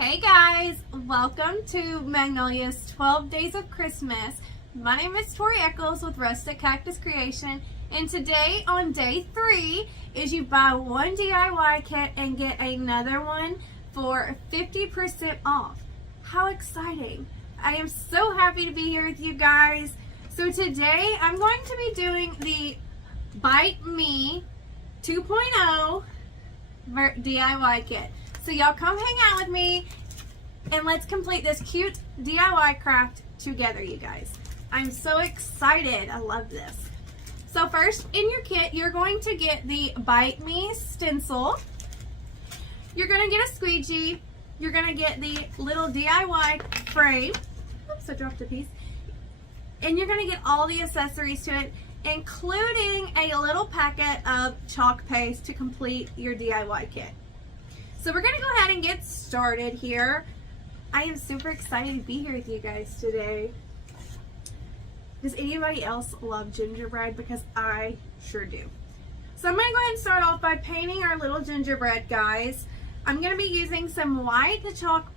Hey guys, welcome to Magnolia's 12 Days of Christmas. My name is Tori with Rustic Cactus Creation, and today on day 3 is you buy one DIY kit and get another one for 50% off. How exciting! I am so happy to be here with you guys. So today I'm going to be doing the Bite Me 2.0 DIY kit. So y'all come hang out with me and let's complete this cute DIY craft together, you guys. I'm so excited. I love this. So first in your kit, you're going to get the Bite Me stencil. You're going to get a squeegee. You're going to get the little DIY frame. Oops, I dropped a piece. And you're going to get all the accessories to it, including a little packet of chalk paste to complete your DIY kit. So we're going to go ahead and get started here. I am super excited to be here with you guys today. Does anybody else love gingerbread? Because I sure do. So I'm going to go ahead and start off by painting our little gingerbread, guys. I'm going to be using some white chalk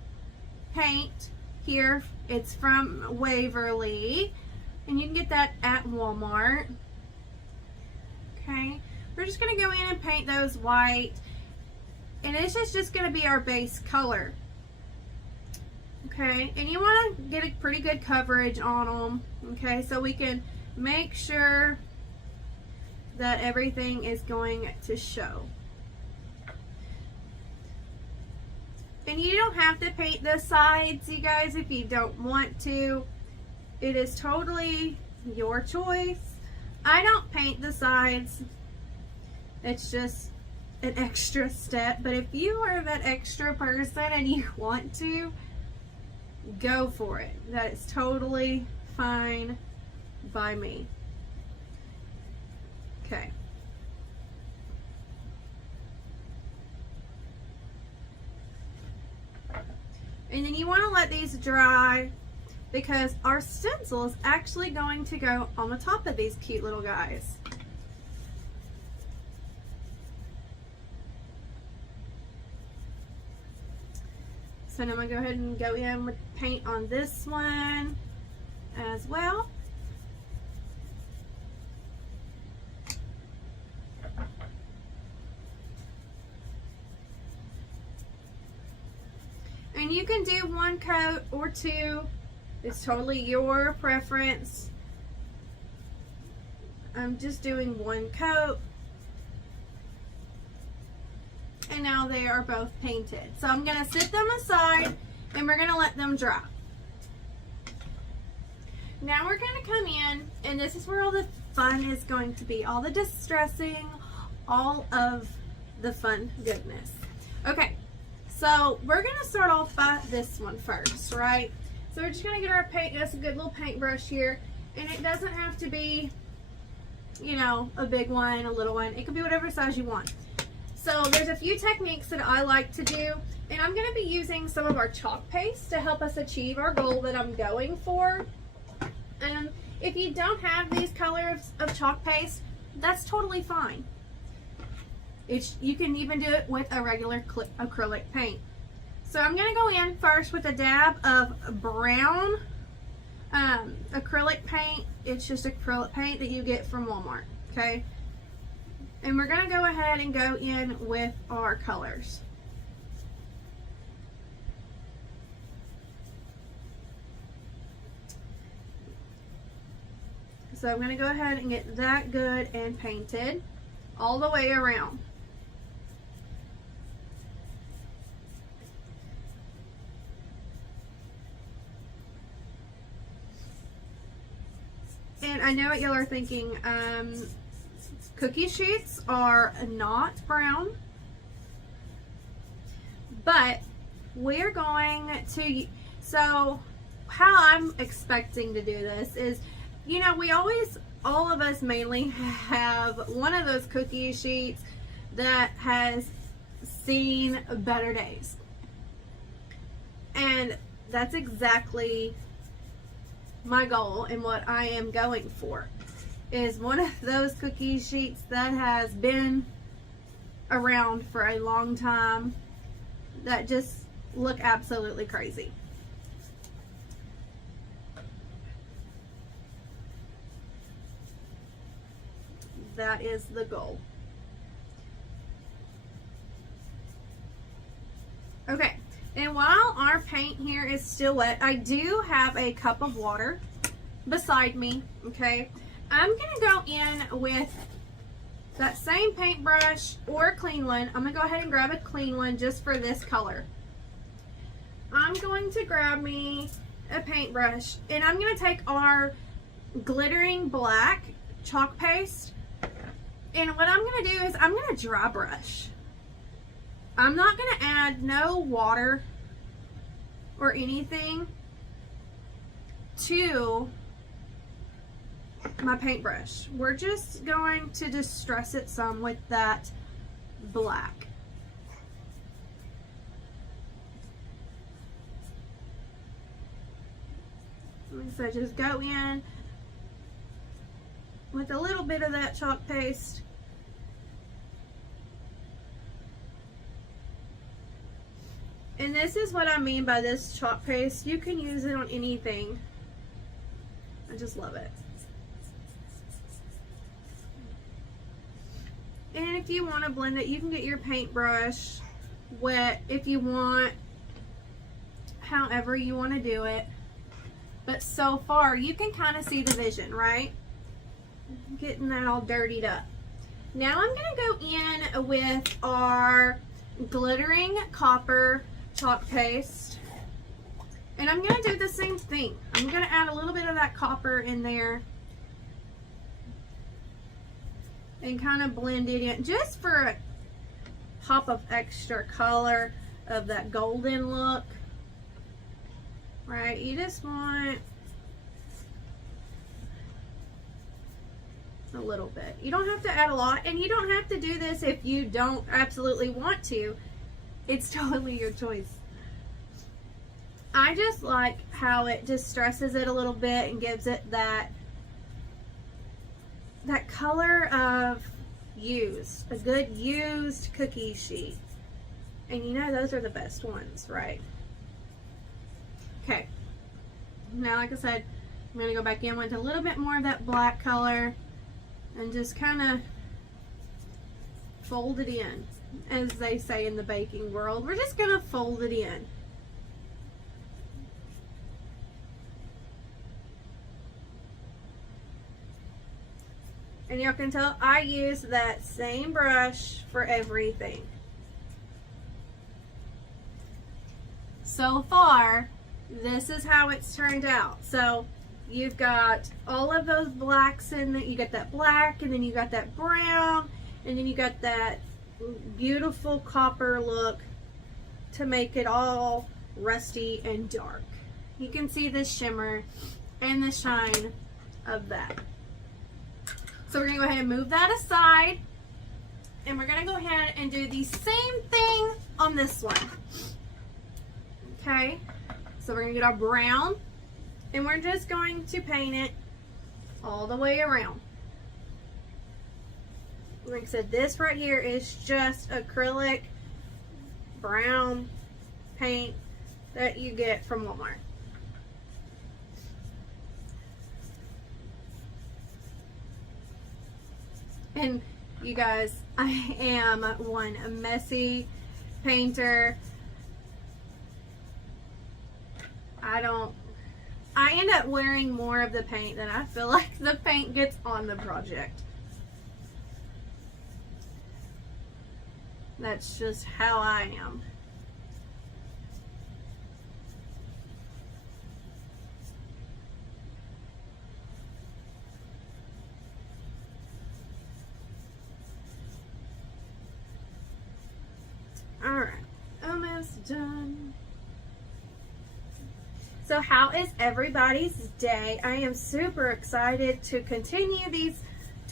paint here. It's from Waverly, and you can get that at Walmart. Okay, we're just going to go in and paint those white. And this is just going to be our base color. Okay, and you want to get a pretty good coverage on them. Okay, so we can make sure that everything is going to show. And you don't have to paint the sides, you guys, if you don't want to. It is totally your choice. I don't paint the sides. It's just an extra step, but if you are that extra person and you want to, go for it. That is totally fine by me. Okay. And then you want to let these dry because our stencil is actually going to go on the top of these cute little guys. So now I'm going to go ahead and go in with paint on this one as well. And you can do one coat or two. It's totally your preference. I'm just doing one coat. And now they are both painted. So I'm going to set them aside and we're going to let them dry. Now we're going to come in, and this is where all the fun is going to be. All the distressing, all of the fun goodness. Okay, so we're going to start off by this one first, right? So we're just going to get our paint, just a good little paintbrush here. And it doesn't have to be, you know, a big one, a little one. It could be whatever size you want. So there's a few techniques that I like to do, and I'm going to be using some of our chalk paste to help us achieve our goal that I'm going for. If you don't have these colors of chalk paste, that's totally fine. You can even do it with a regular acrylic paint. So I'm going to go in first with a dab of brown acrylic paint. It's just acrylic paint that you get from Walmart, okay? And we're going to go ahead and go in with our colors. So I'm going to go ahead and get that good and painted all the way around. And I know what y'all are thinking, cookie sheets are not brown, but we're going to, so how I'm expecting to do this is, you know, we always, all of us mainly have one of those cookie sheets that has seen better days. And that's exactly my goal and what I am going for. Is one of those cookie sheets that has been around for a long time, that just look absolutely crazy. That is the goal. Okay, and while our paint here is still wet, I do have a cup of water beside me, okay? I'm gonna go in with that same paintbrush or a clean one. I'm gonna go ahead and grab a clean one just for this color. I'm going to grab me a paintbrush, and I'm gonna take our glittering black chalk paste, and what I'm gonna do is I'm gonna dry brush. I'm not gonna add no water or anything to my paintbrush. We're just going to distress it some with that black. So just go in with a little bit of that chalk paste. And this is what I mean by this chalk paste. You can use it on anything. I just love it. And if you want to blend it, you can get your paintbrush wet if you want, however you want to do it. But so far, you can kind of see the vision, right? Getting that all dirtied up. Now I'm going to go in with our glittering copper chalk paste. And I'm going to do the same thing. I'm going to add a little bit of that copper in there. And kind of blend it in just for a pop of extra color of that golden look. Right, you just want a little bit. You don't have to add a lot, and you don't have to do this if you don't absolutely want to. It's totally your choice. I just like how it just stresses it a little bit and gives it that color of used, a good used cookie sheet. And you know those are the best ones, right? Okay, now like I said, I'm going to go back in with a little bit more of that black color and just kind of fold it in, as they say in the baking world. We're just going to fold it in. And you can tell I use that same brush for everything. So far, this is how it's turned out. So you've got all of those blacks in there. You got that black, and then you got that brown, and then you got that beautiful copper look to make it all rusty and dark. You can see the shimmer and the shine of that. So we're going to go ahead and move that aside, and we're going to go ahead and do the same thing on this one. Okay, so we're going to get our brown, and we're just going to paint it all the way around. Like I said, this right here is just acrylic brown paint that you get from Walmart. And you guys, I am one messy painter. I end up wearing more of the paint than I feel like the paint gets on the project. That's just how I am. Alright, almost done. So how is everybody's day? I am super excited to continue these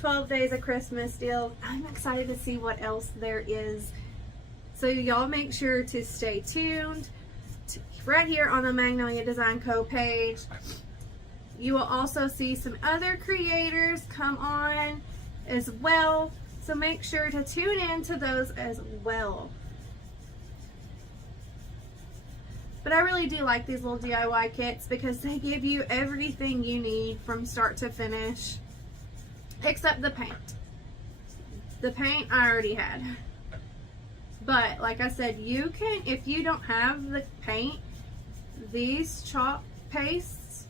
12 days of Christmas deals. I'm excited to see what else there is. So y'all make sure to stay tuned right here on the Magnolia Design Co. page. You will also see some other creators come on as well. So make sure to tune in to those as well. But I really do like these little DIY kits because they give you everything you need from start to finish, except the paint. The paint I already had. But like I said, you can, if you don't have the paint, these chalk pastes,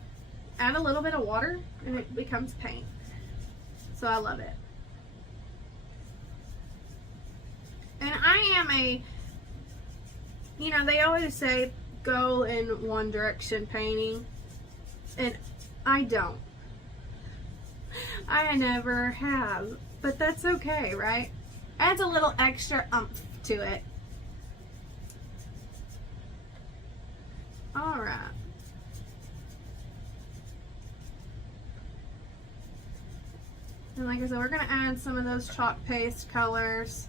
add a little bit of water and it becomes paint. So I love it. And I am a, you know, they always say go in one direction painting, and I don't. I never have, but that's okay, right? Adds a little extra oomph to it. All right. And like I said, we're going to add some of those chalk paste colors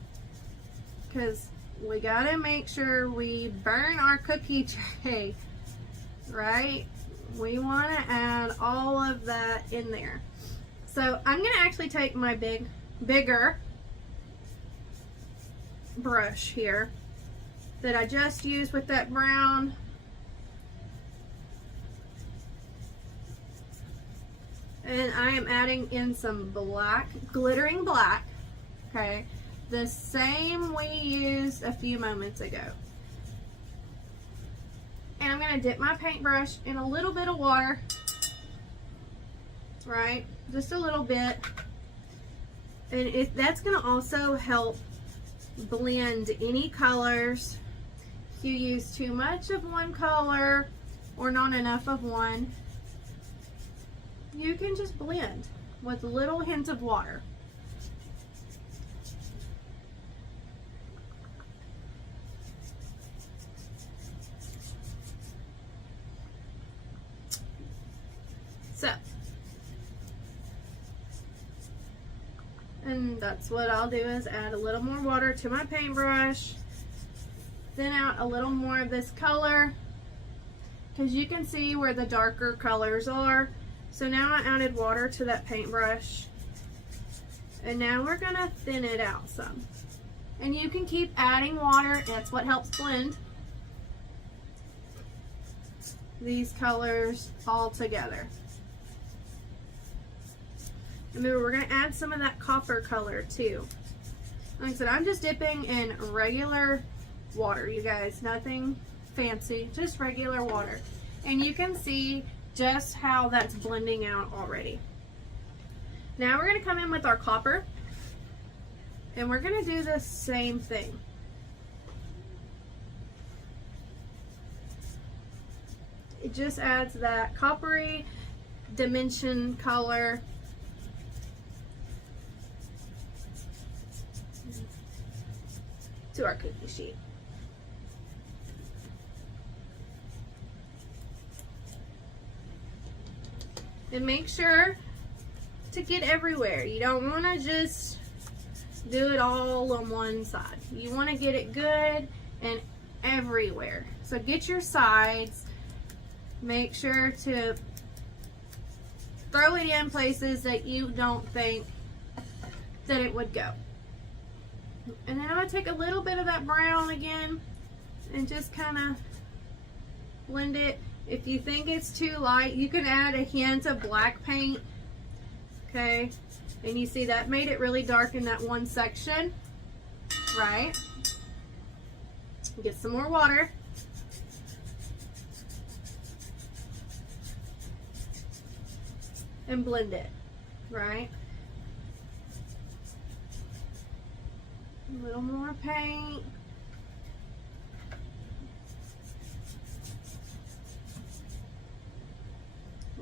because we got to make sure we burn our cookie tray, right? We want to add all of that in there. So I'm going to actually take my bigger brush here that I just used with that brown. And I am adding in some black, glittering black, okay? The same we used a few moments ago. And I'm going to dip my paintbrush in a little bit of water, right? Just a little bit. And that's going to also help blend any colors. If you use too much of one color or not enough of one, you can just blend with little hints of water. So, and that's what I'll do is add a little more water to my paintbrush, thin out a little more of this color because you can see where the darker colors are. So now I added water to that paintbrush, and now we're gonna thin it out some. And you can keep adding water, that's what helps blend these colors all together. Remember, we're gonna add some of that copper color too. Like I said, I'm just dipping in regular water, you guys, nothing fancy, just regular water. And you can see just how that's blending out already. Now we're going to come in with our copper, and we're going to do the same thing. It just adds that coppery dimension color to our cookie sheet. And make sure to get everywhere. You don't want to just do it all on one side. You want to get it good and everywhere. So get your sides. Make sure to throw it in places that you don't think that it would go. And then I'm going to take a little bit of that brown again and just kind of blend it. If you think it's too light, you can add a hint of black paint, okay? And you see that made it really dark in that one section, right? Get some more water. And blend it, right? A little more paint.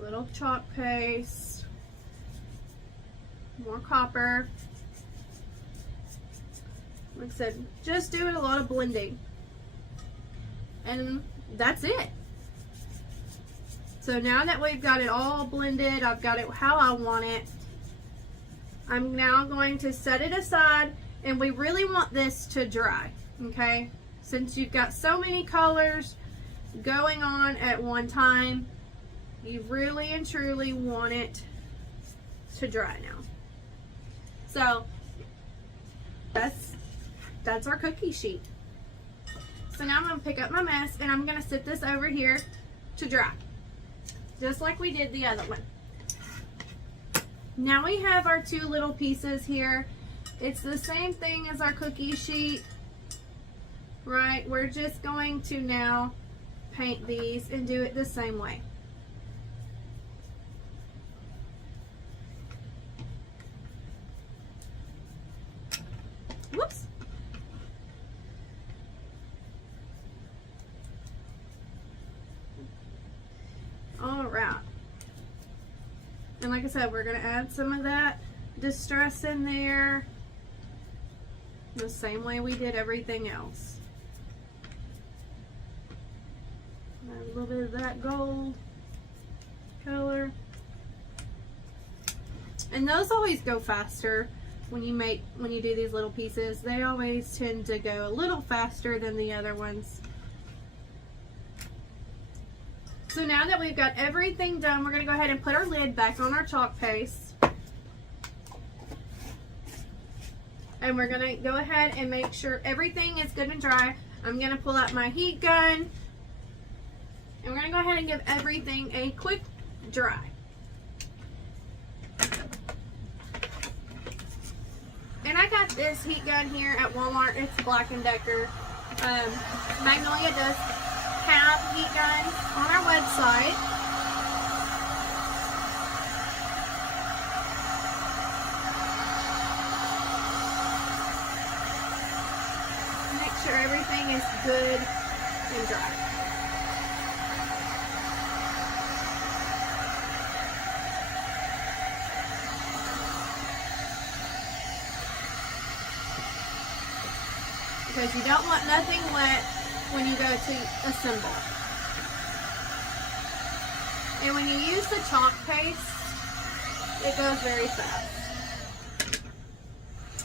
Little chalk paste, more copper. Like I said, just doing a lot of blending, and that's it. So now that we've got it all blended, I've got it how I want it, I'm now going to set it aside, and we really want this to dry, okay? Since you've got so many colors going on at one time, you really and truly want it to dry now. So that's our cookie sheet. So now I'm going to pick up my mess and I'm going to sit this over here to dry. Just like we did the other one. Now we have our two little pieces here. It's the same thing as our cookie sheet, right? We're just going to now paint these and do it the same way. Whoops. All right. And like I said, we're going to add some of that distress in there the same way we did everything else. Add a little bit of that gold color. And those always go faster when you do these little pieces. They always tend to go a little faster than the other ones. So now that we've got everything done, we're going to go ahead and put our lid back on our chalk paste. And we're going to go ahead and make sure everything is good and dry. I'm going to pull out my heat gun. And we're going to go ahead and give everything a quick dry. And I got this heat gun here at Walmart. It's Black & Decker. Magnolia does have heat guns on our website. Make sure everything is good and dry. Because you don't want nothing wet when you go to assemble. And when you use the chalk paste, it goes very fast.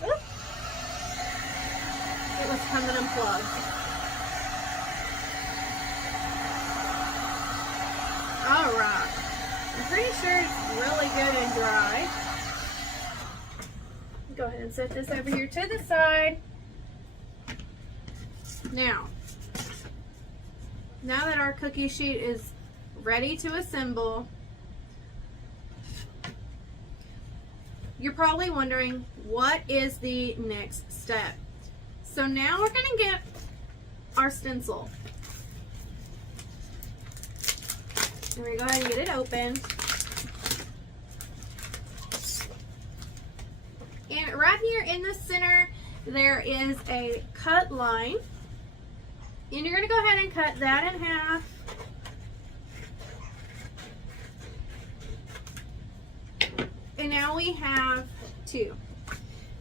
Oop. It was coming unplugged. Alright. I'm pretty sure it's really good and dry. Go ahead and set this over here to the side. Now that our cookie sheet is ready to assemble, you're probably wondering, what is the next step? So now we're going to get our stencil. We're going to go ahead and get it open. And right here in the center, there is a cut line. And you're going to go ahead and cut that in half. And now we have two.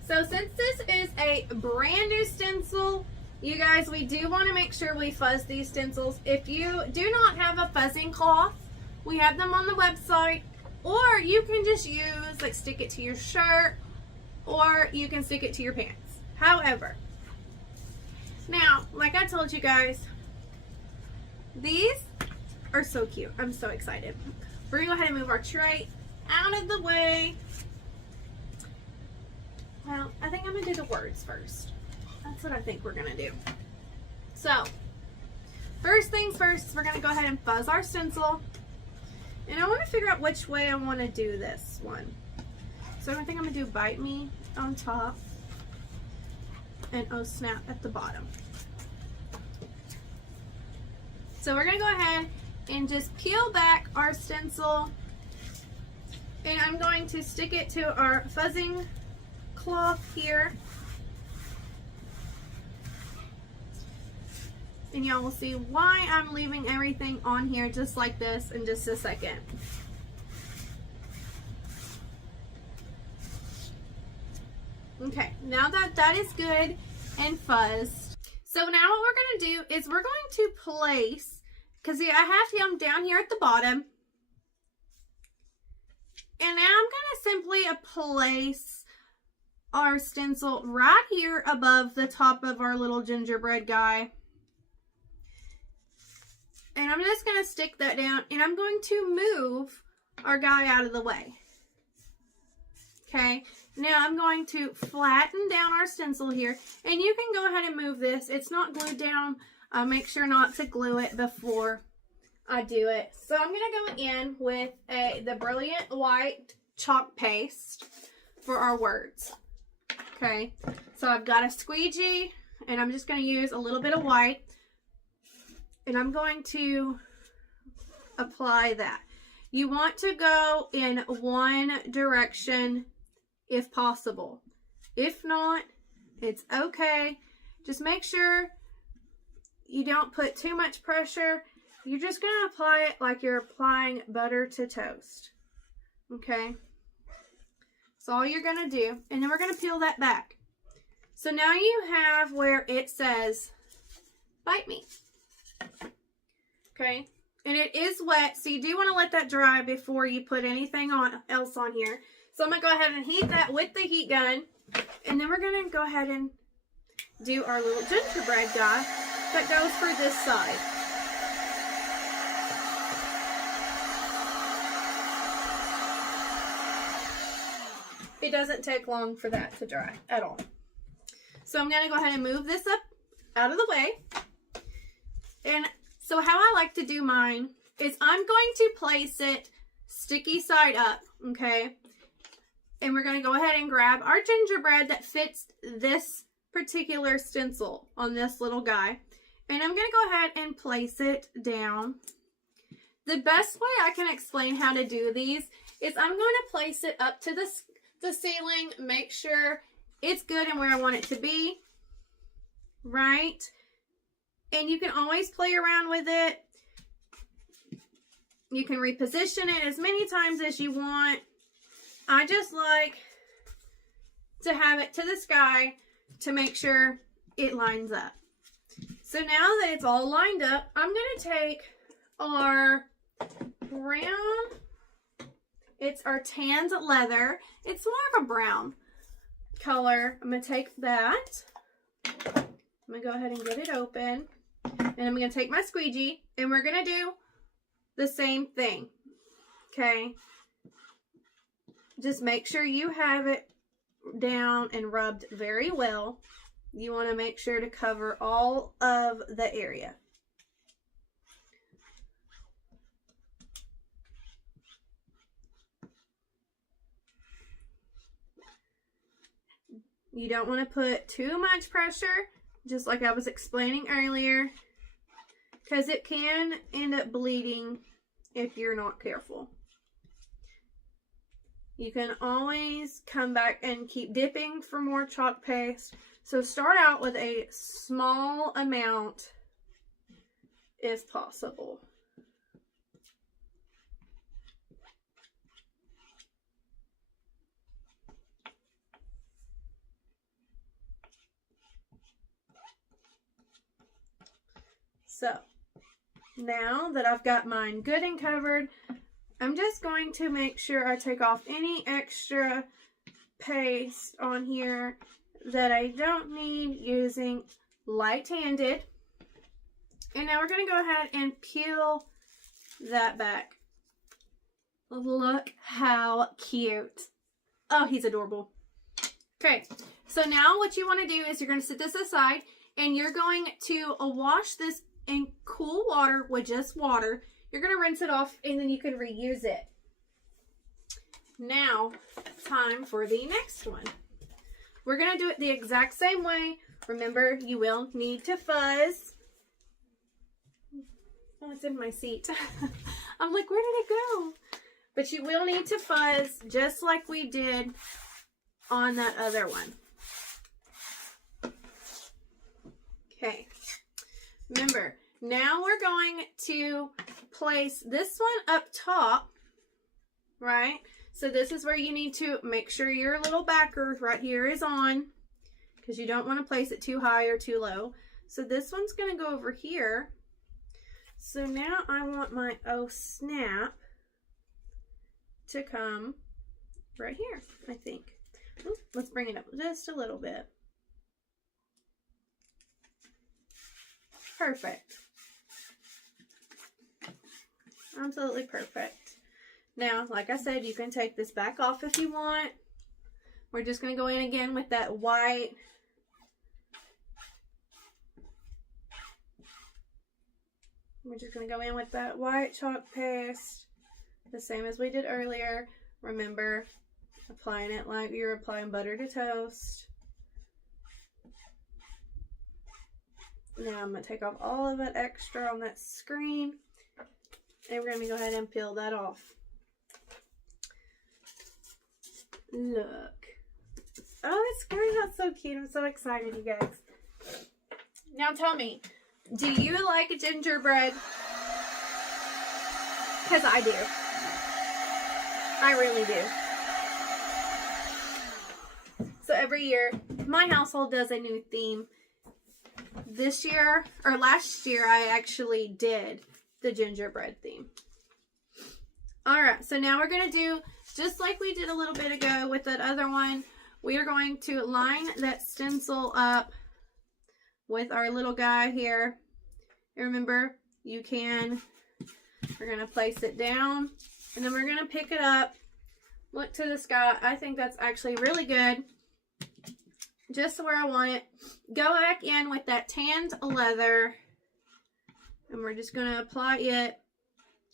So since this is a brand new stencil, you guys, we do want to make sure we fuzz these stencils. If you do not have a fuzzing cloth, we have them on the website. Or you can just use, like, stick it to your shirt, or you can stick it to your pants. However, now, like I told you guys, these are so cute. I'm so excited. We're going to go ahead and move our tray out of the way. Well, I think I'm going to do the words first. That's what I think we're going to do. So, first things first, we're going to go ahead and fuzz our stencil. And I want to figure out which way I want to do this one. So I think I'm going to do Bite Me on top and Oh Snap at the bottom. So we're going to go ahead and just peel back our stencil, and I'm going to stick it to our fuzzing cloth here. And y'all will see why I'm leaving everything on here just like this in just a second. Okay, now that that is good and fuzzed. So now what we're going to do is we're going to place, because I have him down here at the bottom. And now I'm going to simply place our stencil right here above the top of our little gingerbread guy. And I'm just going to stick that down, and I'm going to move our guy out of the way. Okay, now I'm going to flatten down our stencil here, and you can go ahead and move this. It's not glued down. I'll make sure not to glue it before I do it. So I'm going to go in with the Brilliant White chalk paste for our words. Okay, so I've got a squeegee and I'm just going to use a little bit of white and I'm going to apply that. You want to go in one direction if possible. If not, it's okay. Just make sure you don't put too much pressure. You're just going to apply it like you're applying butter to toast. Okay? That's all you're going to do. And then we're going to peel that back. So now you have where it says, bite me. Okay? And it is wet, so you do want to let that dry before you put anything else on here. So I'm going to go ahead and heat that with the heat gun. And then we're going to go ahead and do our little gingerbread guy that goes for this side. It doesn't take long for that to dry at all. So I'm going to go ahead and move this up out of the way. And so how I like to do mine is I'm going to place it sticky side up, okay? And we're going to go ahead and grab our gingerbread that fits this particular stencil on this little guy. And I'm going to go ahead and place it down. The best way I can explain how to do these is I'm going to place it up to the ceiling, make sure it's good and where I want it to be, right? And you can always play around with it. You can reposition it as many times as you want. I just like to have it to the sky to make sure it lines up. So now that it's all lined up, I'm going to take our brown, it's our tanned leather. It's more of a brown color. I'm going to take that. I'm going to go ahead and get it open. And I'm going to take my squeegee and we're going to do the same thing. Okay. Just make sure you have it down and rubbed very well. You want to make sure to cover all of the area. You don't want to put too much pressure, just like I was explaining earlier, because it can end up bleeding if you're not careful. You can always come back and keep dipping for more chalk paste. So start out with a small amount if possible. So now that I've got mine good and covered, I'm just going to make sure I take off any extra paste on here that I don't need, using light-handed. And now we're going to go ahead and peel that back. Look how cute. Oh, he's adorable. Okay, so now what you want to do is you're going to set this aside and you're going to wash this in cool water with just water. You're going to rinse it off and then you can reuse it. Now, time for the next one. We're going to do it the exact same way. Remember, you will need to fuzz. Oh, it's in my seat. I'm like, where did it go? But you will need to fuzz just like we did on that other one. Okay. Remember, now we're going to place this one up top, right? So this is where you need to make sure your little backer right here is on, because you don't want to place it too high or too low. So this one's going to go over here. So now I want my oh snap to come right here, I think. Ooh, let's bring it up just a little bit. Perfect. Absolutely perfect. Now, like I said, you can take this back off if you want. We're just going to go in again with that white. We're just going to go in with that white chalk paste, the same as we did earlier. Remember, applying it like you're applying butter to toast. Now I'm going to take off all of that extra on that screen, and we're going to go ahead and peel that off. Look. Oh, it's coming out so cute. I'm so excited, you guys. Now tell me, do you like gingerbread? Because I do. I really do. So every year, my household does a new theme. This year, or last year, I actually did the gingerbread theme. Alright, so now we're going to do, just like we did a little bit ago with that other one, we are going to line that stencil up with our little guy here. Remember, we're going to place it down, and then we're going to pick it up, look to the sky. I think that's actually really good. Just where I want it. Go back in with that tanned leather, and we're just going to apply it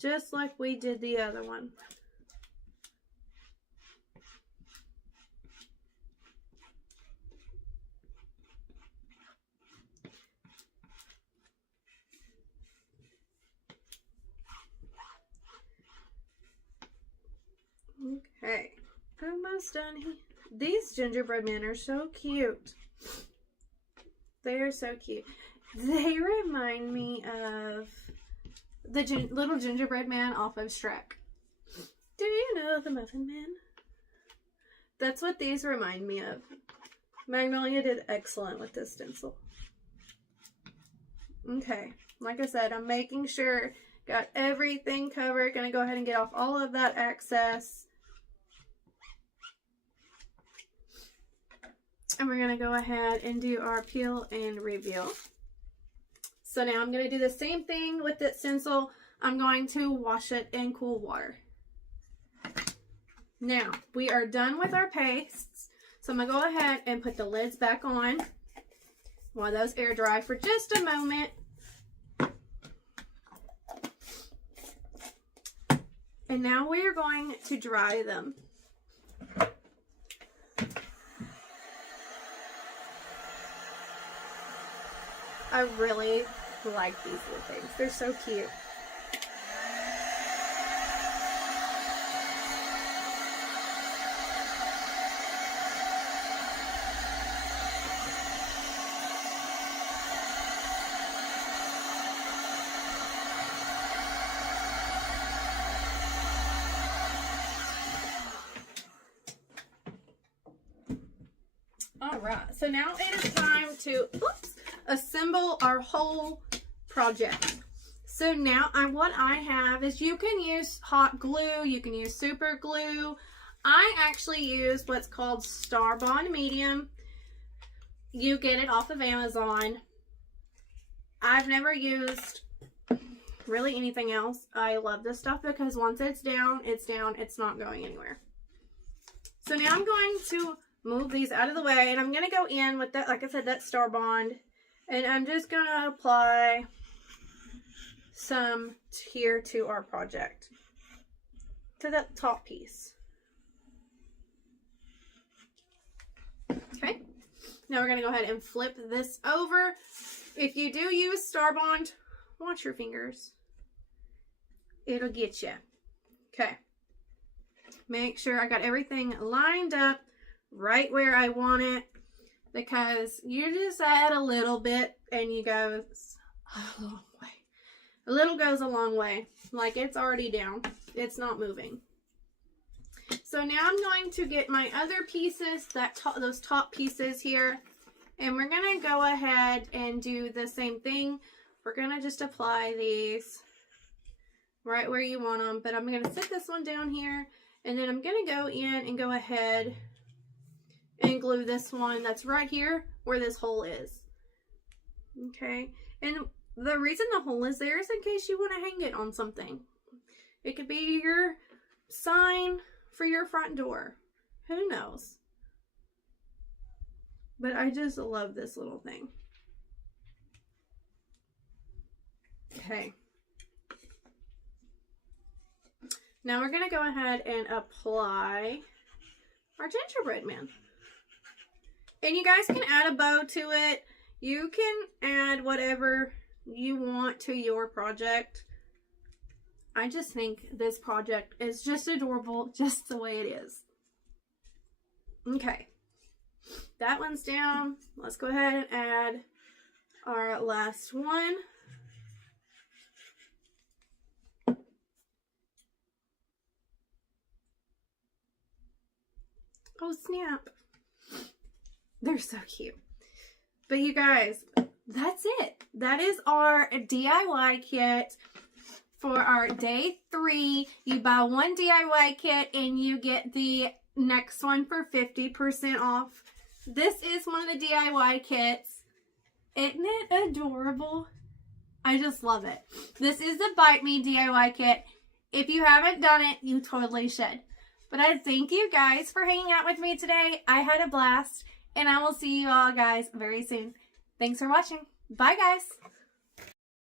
just like we did the other one. Okay, almost done here. These gingerbread men are so cute. They are so cute. They remind me of the little gingerbread man off of Shrek. Do you know the Muffin Man? That's what these remind me of. Magnolia did excellent with this stencil. Okay, like I said, I'm making sure got everything covered. Gonna go ahead and get off all of that excess. And we're going to go ahead and do our peel and reveal. So now I'm going to do the same thing with this stencil. I'm going to wash it in cool water. Now, we are done with our pastes. So I'm going to go ahead and put the lids back on while those air dry for just a moment. And now we are going to dry them. I really like these little things. They're so cute. All right, so now it is time to assemble our whole project. So now what I have is, you can use hot glue, you can use super glue. I actually use what's called Star Bond Medium. You get it off of Amazon. I've never used really anything else. I love this stuff because once it's down, it's not going anywhere. So now I'm going to move these out of the way, and I'm going to go in with that, like I said, that Star Bond. And I'm just going to apply some here to our project, to that top piece. Okay. Now we're going to go ahead and flip this over. If you do use Star Bond, watch your fingers. It'll get you. Okay. Make sure I got everything lined up right where I want it. Because you just add a little bit and you go a long way. A little goes a long way. Like, it's already down. It's not moving. So now I'm going to get my other pieces, those top pieces here. And we're going to go ahead and do the same thing. We're going to just apply these right where you want them. But I'm going to set this one down here. And then I'm going to go in and go ahead and glue this one that's right here where this hole is. Okay, and the reason the hole is there is in case you want to hang it on something. It could be your sign for your front door. Who knows? But I just love this little thing. Okay, Now we're going to go ahead and apply our gingerbread man. And you guys can add a bow to it. You can add whatever you want to your project. I just think this project is just adorable just the way it is. Okay, that one's down. Let's go ahead and add our last one. Oh snap. They're so cute. But you guys, that's it. That is our DIY kit for our day 3. You buy one DIY kit and you get the next one for 50% off. This is one of the DIY kits. Isn't it adorable? I just love it. This is the Bite Me DIY kit. If you haven't done it, you totally should. But I thank you guys for hanging out with me today. I had a blast, and I will see you all guys very soon. Thanks for watching. Bye, guys.